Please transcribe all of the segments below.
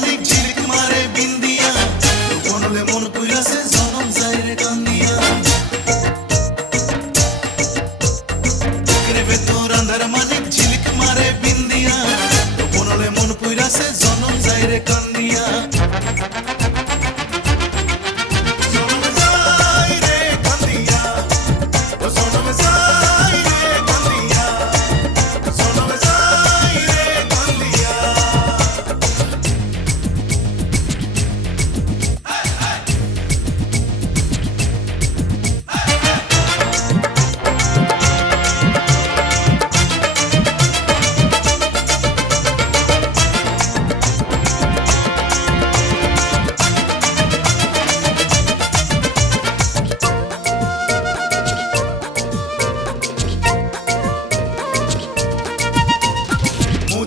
মানিক ঝিলিক মারে বিন্দিয়া বনলে মন কইরাছে জনম যাইরে কান্দিয়া বুকের ভেতর আন্ধার মানিক ঝিলিক মারে বিন্দিয়া বনলে মন কইরাছে জনম যাইরে কান্দিয়া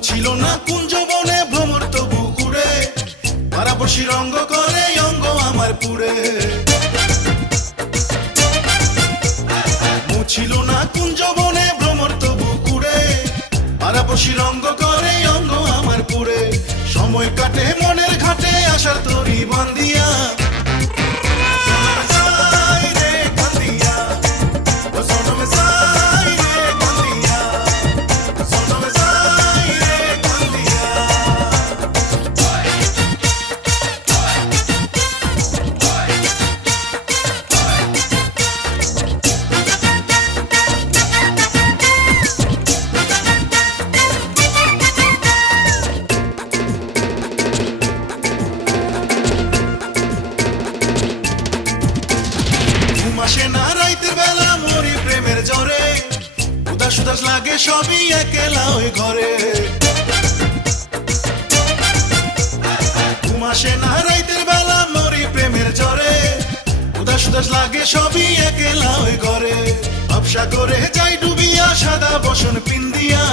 ছিল না কুঞ্জ বনে ভ্রমর তবু উড়ে পারাবশী রঙ্গ করে অঙ্গ আমার পুরে ছিল না কুঞ্জ বনে ভ্রমর তবু উড়ে পারাবশী রঙ্গ করে অঙ্গ আমার পুরে সময় কাটে মনের ঘাটে আসার তরি বান্দিয়া আসে না রাইতের বেলা মরি প্রেমের জ্বরে উদাস উদাস লাগে সবই একলা ওই ঘরে ঘুম আসে না রাইতের বেলা মরি প্রেমের জ্বরে উদাস উদাস লাগে সবই একলা ওই ঘরে ভবসা করে যাই ডুবিয়া সাদা বসন পিন্দিয়া